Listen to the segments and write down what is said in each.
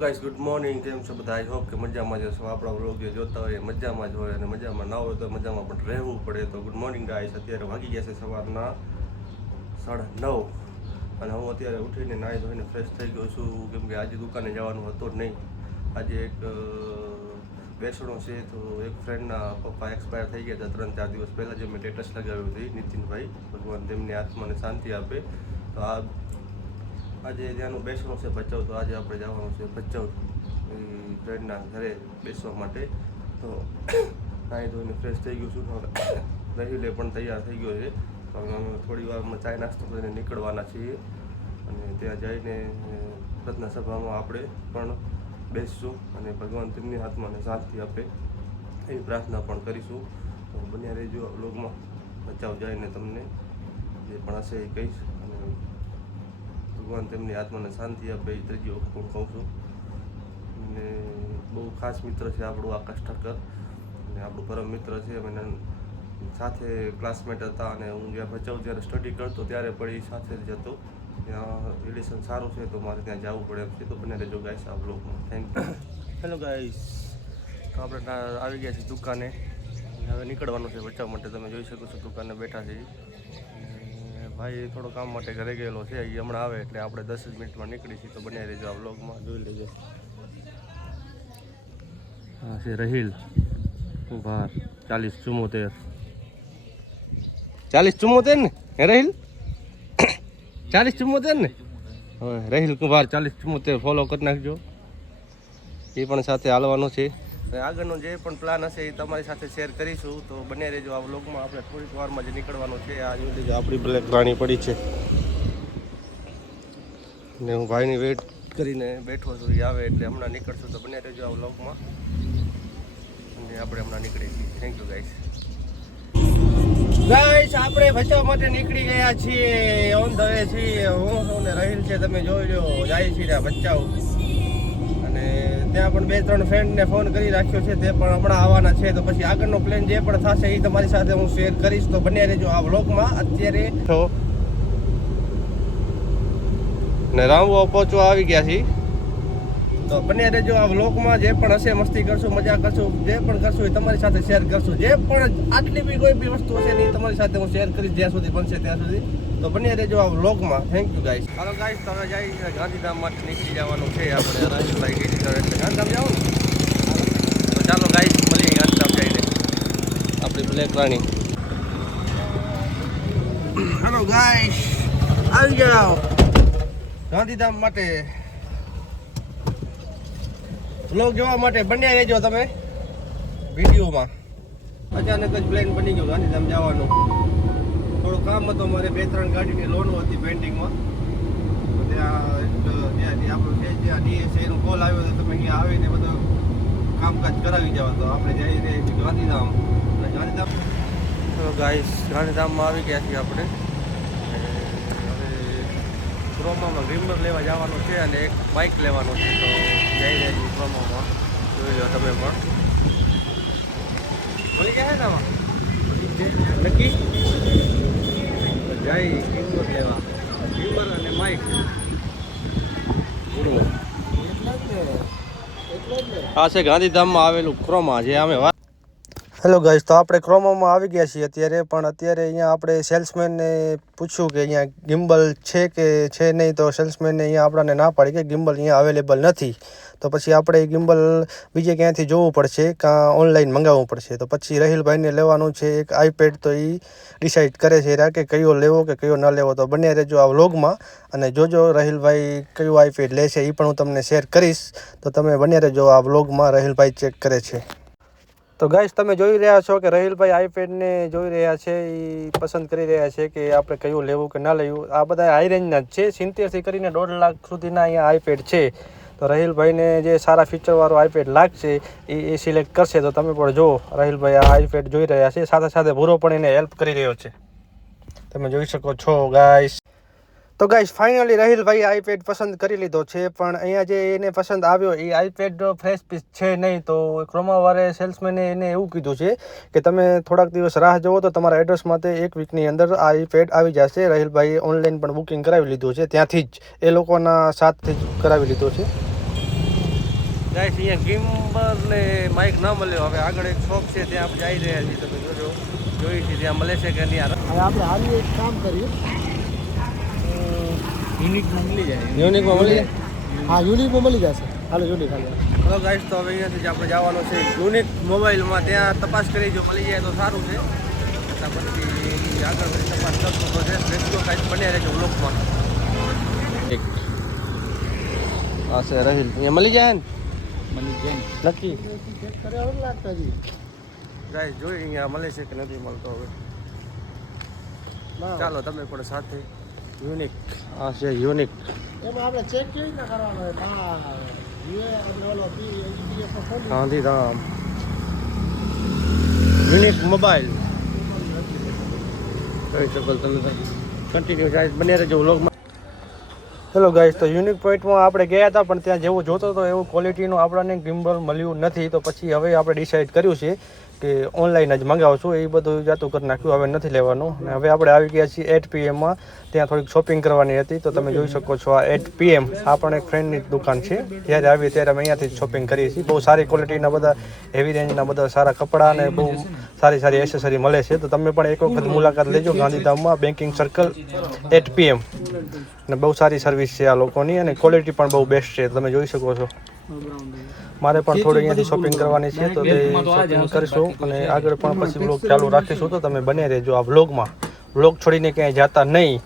Guys good morning, કેમ છો બધા? આઈ હોપ કે મજામાં જ હશો. આપણા વ્લોગ જે જોતા હોય એ મજામાં જ હોય, અને મજામાં ના હોય તો મજામાં પણ રહેવું પડે. તો ગુડ મોર્નિંગ ગાઈસ. અત્યારે વાગી ગયા છે સવારના 9:30 અને હું અત્યારે ઉઠીને નાહી ધોઈને ફ્રેશ થઈ ગયો છું, કેમ કે આજે દુકાને જવાનું હતું જ નહીં. આજે એક બેસણો છે, તો એક ફ્રેન્ડના પપ્પા એક્સપાયર થઈ ગયા હતા 3-4 દિવસ પહેલાં, જે મેં સ્ટેટસ લગાવ્યું હતી, નીતિનભાઈ, ભગવાન તેમની આત્માને શાંતિ આપે. તો આજે ત્યાંનું બેસણું છે ભચાઉ, તો આજે આપણે જવાનું છે ભચાઉ ફ્રેન્ડના ઘરે બેસવા માટે. તો નાહી ધોઈને ફ્રેશ થઈ ગયું છું, રહીલે પણ તૈયાર થઈ ગયો છે. તો અમે થોડી વારમાં ચાય નાસ્તો કરીને નીકળવાના છીએ, અને ત્યાં જઈને પ્રાર્થના સભામાં આપણે પણ બેસશું, અને ભગવાન તેમની આત્માને શાંતિ આપે એવી પ્રાર્થના પણ કરીશું. તો બન્યા રહેજો આ વ્લોગમાં. ભચાઉ જઈને તમને જે પણ હશે એ કહીશ, અને ભગવાન તેમની આત્માને શાંતિ આપે એ ત્રીજી વખત હું કહું છું. અને બહુ ખાસ મિત્ર છે આપણું આકાશ ઠક્કર, અને આપણું પરમ મિત્ર છે. અમે સાથે ક્લાસમેટ હતા, અને હું જ્યાં ભચાઉ જ્યારે સ્ટડી કરતો ત્યારે પણ એ સાથે જ હતો. ત્યાં રિલેશન સારું છે, તો મારે ત્યાં જવું પડે એમ છે. તો બને રહેજો ગાઈસ આ બ્લોગમાં. Thank you. હેલો ગાઈસ, તો આપણે આવી ગયા છીએ દુકાને. હવે નીકળવાનું છે ભચાઉ માટે. તમે જોઈ શકો છો દુકાને બેઠા છીએ. ભાઈ થોડો કામ માટે ઘરે ગયેલો છે, એ હમણાં આવે એટલે આપણે 10 જ મિનિટમાં નીકળીશું. તો બન્યા રહેજો આ વ્લોગમાં, જોઈ લેજો. હા છે રહીલ ઉભાર 40-74 ને હે રહીલ 40-74 ને. હવે રહીલ કુંભાર 40-74 ફોલો કરી નાખજો, એ પણ સાથે હાલવાનું છે. આગળનો જે પણ પ્લાન હશે એ તમારી સાથે શેર કરીશું. તો બને રહેજો આ વ્લોગમાં. આપણે થોડીક વારમાં જે નીકળવાનું છે, આ જોઈ લેજો આપણી બ્લેક રાણી પડી છે, ને હું ભાઈની વેઇટ કરીને બેઠો છું, એ આવે એટલે હમણાં નીકળશું. તો બને રહેજો આ વ્લોગમાં, અને આપણે હમણાં નીકળીએ છીએ. Thank you guys. ગાઈસ આપણે ભચાઉ માટે નીકળી ગયા છીએ, ઓન ધ વે છીએ. હું ને રહીલ છે, તમે જોઈ લો, જાય છીએ ભચાઉ. અને ત્યાં પણ 2-3 ફ્રેન્ડને ફોન કરી રાખ્યો છે, તે પણ હમણાં આવવાના છે. તો પછી આગળનો પ્લાન જે પણ થશે એ તમારી સાથે હું શેર કરીશ. તો બન્યા રહેજો આ વ્લોગમાં. અત્યારે ને રામવા પહોંચવા આવી ગયા છીએ. તો બન્યા રહેજો આ વ્લોગમાં. જે પણ હશે મસ્તી કરશું, મજા કરશું, જે પણ કરશું એ તમારી સાથે શેર કરશું. જે પણ આટલી બી કોઈ બી વસ્તુ હશે ને એ તમારી સાથે હું શેર કરીશ, જ્યાં સુધી બનશે ત્યાં સુધી. તો બન્યા રહેજો આ વ્લોગમાં. Thank you guys. Hello guys, તો હવે જઈ ગાંધીધામ માટે નીકળી જવાનું છે આપણે. રાજુભાઈ ગઈ એટલે ગાંધીધામ જાવ ને. તો ચાલો ગાઈસ, મળીએ ગાંધીધામ જઈને. આપણી બ્લેક રાણી. હાલો ગાઈસ, આવી જાઓ ગાંધીધામ માટે. વ્લોગ જોવા માટે બન્યા રહેજો તમે વિડીયોમાં. અચાનક જ પ્લાન બની ગયો ગાંધીધામ જવાનું. થોડું કામ હતું મારે, 2-3 ગાડીની લોન હતી પેન્ડિંગમાં. તો ત્યાં આપણું છે ત્યાં ડીએસએ એનો કોલ આવ્યો હતો, તમે અહીંયા આવીને બધું કામકાજ કરાવી જાવ. તો આપણે જઈ રહ્યા છીએ ગાંધીધામ. તો ગાઈસ, ગાંધીધામમાં આવી ગયા છીએ આપણે. ક્રોમામાં ગ્રીમર લેવા જવાનું છે, અને એક બાઇક લેવાનું છે. તો જઈ રહ્યા છીએ ક્રોમામાં, જોઈ લો તમે પણ. મળી ગયા છે ને આમાં નક્કી. જઈ ગ્રીમર લેવા, ગ્રીમર અને બાઇક. આ છે ગાંધીધામમાં આવેલું ક્રોમા, જે અમે વાત. હેલો ગાઈસ, તો આપણે ક્રોમામાં આવી ગયા છીએ અત્યારે. પણ અત્યારે અહીંયા આપણે સેલ્સમેનને પૂછ્યું કે અહીંયા ગિમ્બલ છે કે છે નહીં. તો સેલ્સમેનને અહીંયા આપણને ના પાડી કે ગિમ્બલ અહીંયા અવેલેબલ નથી. તો પછી આપણે ગિમ્બલ બીજે ક્યાંયથી જોવું પડશે, કાં ઓનલાઈન મંગાવવું પડશે. તો પછી રહીલભાઈને લેવાનું છે એક આઈપેડ. તો એ ડિસાઈડ કરે છે કે કયો લેવો કે કયો ન લેવો. તો બને રહેજો આ વ્લોગમાં, અને જોજો રહીલભાઈ કયું આઈપેડ લે છે એ પણ હું તમને શેર કરીશ. તો તમે બને રહેજો આ વ્લોગમાં. રહીલભાઈ ચેક કરે છે. તો ગાઈસ, તમે જોઈ રહ્યા છો કે રહીલભાઈ આઈપેડને જોઈ રહ્યા છે, એ પસંદ કરી રહ્યા છે કે આપણે કયું લેવું કે ના લેવું. આ બધા હાઈ રેન્જના જ છે, 70 કરીને 1.5 લાખ સુધીના અહીંયા આઈપેડ છે. તો રહીલભાઈને જે સારા ફીચરવાળો આઈપેડ લાગશે એ સિલેક્ટ કરશે. તો તમે પણ જુઓ, રહીલભાઈ આ આઈપેડ જોઈ રહ્યા છે, સાથે સાથે ભૂરો પણ એને હેલ્પ કરી રહ્યો છે, તમે જોઈ શકો છો ગાઈસ. તો ગાઈસ, ફાઇનલી રહીલભાઈ આઈપેડ પસંદ કરી લીધો છે. પણ અહીંયા જે એને પસંદ આવ્યો એ આઈપેડ ફ્રેશ પીસ છે નહીં. તો ક્રોમાવાળા સેલ્સમેને એને એવું કીધું છે કે તમે થોડાક દિવસ રાહ જુઓ, તો તમારા એડ્રેસમાં 1 વીકની અંદર આ આઈપેડ આવી જશે. રહીલભાઈએ ઓનલાઈન પણ બુકિંગ કરાવી લીધું છે, ત્યાંથી જ એ લોકોના સાથથી જ કરાવી લીધું છે. ગાઈસ અહીંયા ગિમ્બલ ને માઇક ન મળ્યો. હવે આગળ એક શોપ છે ત્યાં આપણે જઈ રહ્યા છીએ. તમે જોજો જોઈ છે ત્યાં મળે છે કે નહીં. હવે આપણે હાલી એક કામ કરીએ, યુનિકમાં મળી જાય. યુનિકમાં મળી જાય? હા, યુનિકમાં મળી જશે. હાલો યુનિક હાલો. હલો ગાઈસ, તો હવે અહીંયાથી આપણે જવાનું છે યુનિક મોબાઈલમાં. ત્યાં તપાસ કરી જો મળી જાય તો સારું છે. પછી આગળ બધી તપાસ કરશું તો છે. રેડિયો કાંઈ બને રહેજો બ્લોકમાં. હા છે રહીલ, અહીંયા મળી જાય ને? મળી જાય નક્કી ચેક કર્યા લાગતા જી. ગાઈસ જોઈ અહીંયા મળે છે કે નથી મળતો. હવે ચાલો તમે પણ સાથે. યુનિક, આ છે યુનિક. એમાં આપણે ચેક કેવી રીતના કરવાનો હોય? હા, આપણે ઓલો PDF ખોલી ગાંધીધામ યુનિક મોબાઈલ કહી શકો તમે. કન્ટિન્યુ ગાઈસ બને રહેજો વ્લોગમાં. હેલો ગાઈસ, તો યુનિક પોઈન્ટમાં આપણે ગયા હતા પણ ત્યાં જેવું જોતો હતો એવું ક્વોલિટીનું આપણને ગિમ્બલ મળ્યું નથી. તો પછી હવે આપણે ડિસાઈડ કર્યું છે કે ઓનલાઈન જ મંગાવશું. એ બધું જાતું કરી નાખ્યું, હવે નથી લેવાનું. અને હવે આપણે આવી ગયા છીએ 8 PM. ત્યાં થોડીક શોપિંગ કરવાની હતી. તો તમે જોઈ શકો છો આ 8 PM આ પણ એક ફ્રેન્ડની દુકાન છે. જ્યારે આવીએ ત્યારે અમે અહીંયાથી શોપિંગ કરીએ છીએ. બહુ સારી ક્વોલિટીના બધા હેવી રેન્જના બધા સારા કપડાં અને બહુ સારી સારી એસેસરી મળે છે. તો તમે પણ એક વખત મુલાકાત લેજો ગાંધીધામમાં બેન્કિંગ સર્કલ 8 PM. અને બહુ સારી સર્વિસ છે આ લોકોની અને ક્વોલિટી પણ બહુ બેસ્ટ છે. તમે જોઈ શકો છો. મારે પણ થોડી અહીંયાથી શોપિંગ કરવાની છે તો તે શોપિંગ કરીશું અને આગળ પણ પછી વ્લોગ ચાલુ રાખીશું. તો તમે બને રહેજો આ વ્લોગમાં. વ્લોગ છોડીને ક્યાંય જતા નહીં,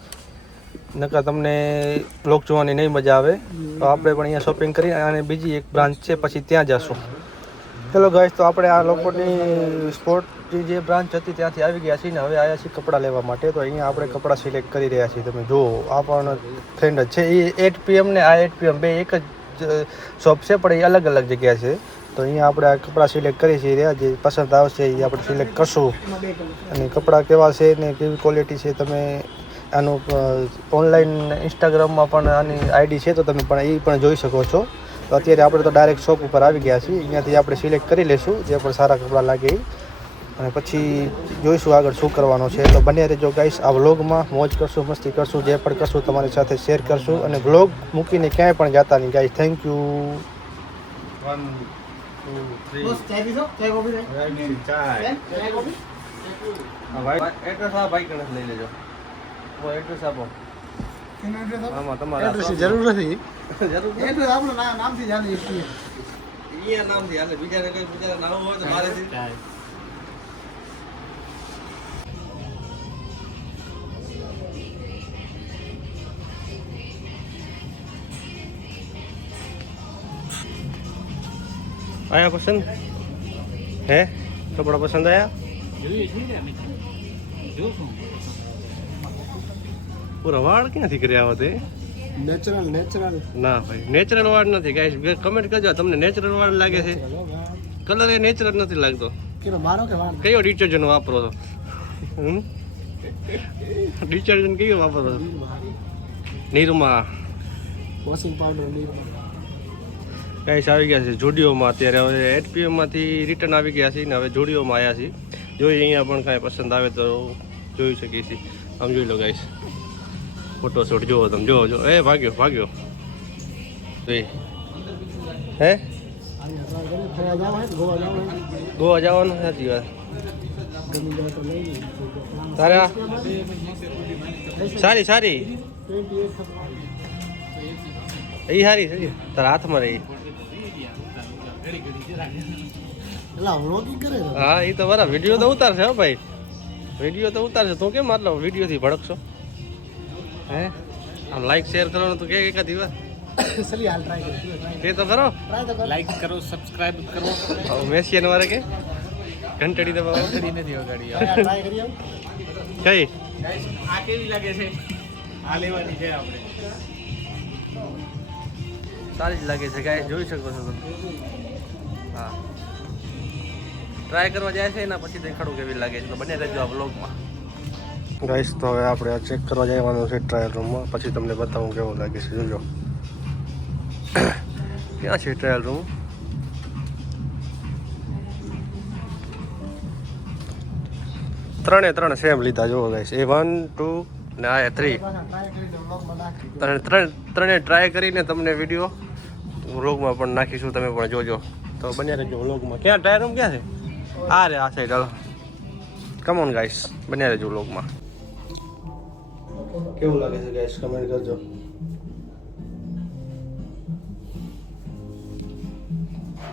નકર તમને વ્લોગ જોવાની નહીં મજા આવે. તો આપણે પણ અહીંયા શોપિંગ કરી અને બીજી એક બ્રાન્ચ છે પછી ત્યાં જશું. હેલો ગાઈસ, તો આપણે આ લોકોની સ્પોર્ટની જે બ્રાન્ચ હતી ત્યાંથી આવી ગયા છીએ ને હવે આવ્યા છીએ કપડાં લેવા માટે. તો અહીંયા આપણે કપડાં સિલેક્ટ કરી રહ્યા છીએ. તમે જુઓ આ પણ ફ્રેન્ડ જ છે. એ 8 PM ને આ 8 PM બે એક જ શોપ છે પણ એ અલગ અલગ જગ્યા છે. તો અહીંયા આપણે આ કપડાં સિલેક્ટ કરી છીએ રહ્યા. જે પસંદ આવશે એ આપણે સિલેક્ટ કરશું. અને કપડાં કેવા છે ને કેવી ક્વોલિટી છે તમે આનું ઓનલાઈન ઇન્સ્ટાગ્રામમાં પણ આની આઈડી છે તો તમે પણ એ પણ જોઈ શકો છો. તો અત્યારે આપણે તો ડાયરેક્ટ શોપ ઉપર આવી ગયા છીએ. અહીંયાથી આપણે સિલેક્ટ કરી લઈશું જે પણ સારા કપડાં લાગે એ. અને પછી જોઈશું આગળ શું કરવાનું છે. તો બને રહેજો ગાઈસ આ વ્લોગમાં. મોજ કરશું, મસ્તી કરશું, જે પણ કરશું તમારી સાથે શેર કરશું. અને વ્લોગ મૂકીને ક્યાંય પણ જતા નહીં ગાઈસ. Thank you. 1 2 3 એડ્રેસ આ ભાઈ કણે લઈ લેજો. એડ્રેસ આપો. આમાં તમારા જરૂર નથી. જરૂર એડ્રેસ આપણું નામથી જાણી શકીએ. અહીંયા નામથી હાલે. બીજાને કઈ બીજા નામ હોય તો મારેથી आया पसंद है? कपड़ा पसंद आया? पूरा वाड़ क्यांથી કર્યા હોતે? નેચરલ ના ભાઈ, નેચરલ વાળ નથી ગાઈસ. કમેન્ટ કરજો તમને નેચરલ વાળ લાગે છે. કલર એ નેચરલ નથી લાગતો. કેનો મારો કે વાળ? કયો ડિટર્જન્ટ વાપરો છો? ડિટર્જન્ટ કયો વાપરો છો? Nirma washing powder Nirma. Guys આવી ગયા છે જુડિયોમાં. અત્યારે હવે 8 PM માંથી રિટર્ન આવી ગયા છીએ ને હવે જુડિયોમાં આવ્યા છીએ. જોઈએ અહીંયા પણ કાંઈ પસંદ આવે તો જોઈ શકીએ છીએ. આમ જોઈ લો ગાઈસ, ફોટોશૂટ જુઓ તમે. જો એ ભાગ્યો હે ગોવા જવાનું. સાચી વાત. તારા સારી એ સારી છે તારા હાથમાં રહી. હા એ તો બરાબર. વિડીયો તો ઉતારશે હો ભાઈ, વિડીયો તો ઉતારશે. તું કેમ આટલો વિડીયોથી ભડકશો? હે આમ લાઈક શેર કરવાનું તો કે એકાદી વાર તે તો કરો. લાઈક કરો, સબસ્ક્રાઇબ કરો. મેસિયન વાળે કે ઘંટડી દબાવો નથી વગાડી. કઈ આ કેવી લાગે છે? આ લેવાની છે આપણે. સારી જ લાગે છે ગાય, જોઈ શકો છો તમે. હા ટ્રાય કરવા જાય છે એના પછી દેખાડું કેવી લાગે છે. તો બને રહેજો આ વ્લોગમાં ગાઈસ. તો હવે આપણે આ ચેક કરવા જવાનું છે ટ્રાયલ રૂમમાં. પછી તમને બતાવું કેવું લાગે છે. જોજો ક્યાં છે ટ્રાયલ રૂમ. ત્રણે સેમ લીધા જોવો ગાઈસ. એ 1 2 ને આ 3 ત્રણે ટ્રાય કરીને તમને વિડીયો વ્લોગમાં પણ નાખીશું, તમે પણ જોજો. તો બન્યા રહેજો વ્લોગમાં. ક્યાં ટાયર રૂમ ક્યાં છે? આ રે આ સાઈડ. હાલો કમ ઓન ગાઈસ, બન્યા રહેજો વ્લોગમાં. કેવું લાગે છે ગાઈસ, કમેન્ટ કરજો.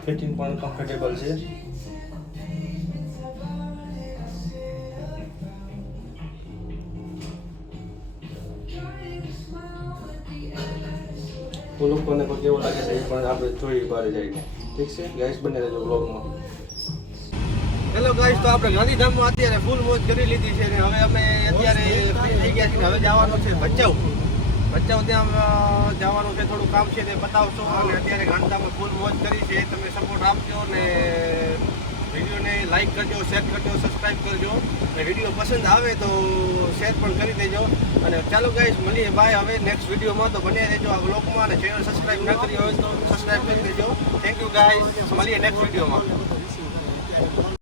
ફિટિંગ પણ કમ્ફર્ટેબલ છે. લોકોને પણ કેવો લાગે છે એ પણ આપણે જોઈ બહાર જાય. ઠીક છે ગાઈસ, બને રહેજો બ્લોગમાં. હેલો ગાઈસ, તો આપણે ગાંધીધામમાં અત્યારે ફૂલ મોજ કરી લીધી છે ને હવે અમે અત્યારે ફ્રી થઈ ગયા છીએ. હવે જવાનું છે ભચાઉ. ભચાઉ ત્યાં જવાનું છે, થોડું કામ છે તે બતાવશો. અને અત્યારે ગાંધીધામમાં ફૂલ મોજ કરી છે. તમે સપોર્ટ આપજો ને વિડીયોને લાઈક કરજો, શેર કરજો, સબસ્ક્રાઈબ કરજો. અને વિડીયો પસંદ આવે તો શેર પણ કરી દેજો. અને ચાલો ગાઈસ મળીએ, બાય. હવે નેક્સ્ટ વિડીયોમાં તો બને રહેજો આ વ્લોગમાં. અને ચેનલ સબસ્ક્રાઈબ ના કરી હોય તો સબસ્ક્રાઈબ કરી દેજો. થેન્ક યુ ગાઈસ, મળીએ નેક્સ્ટ વિડીયોમાં.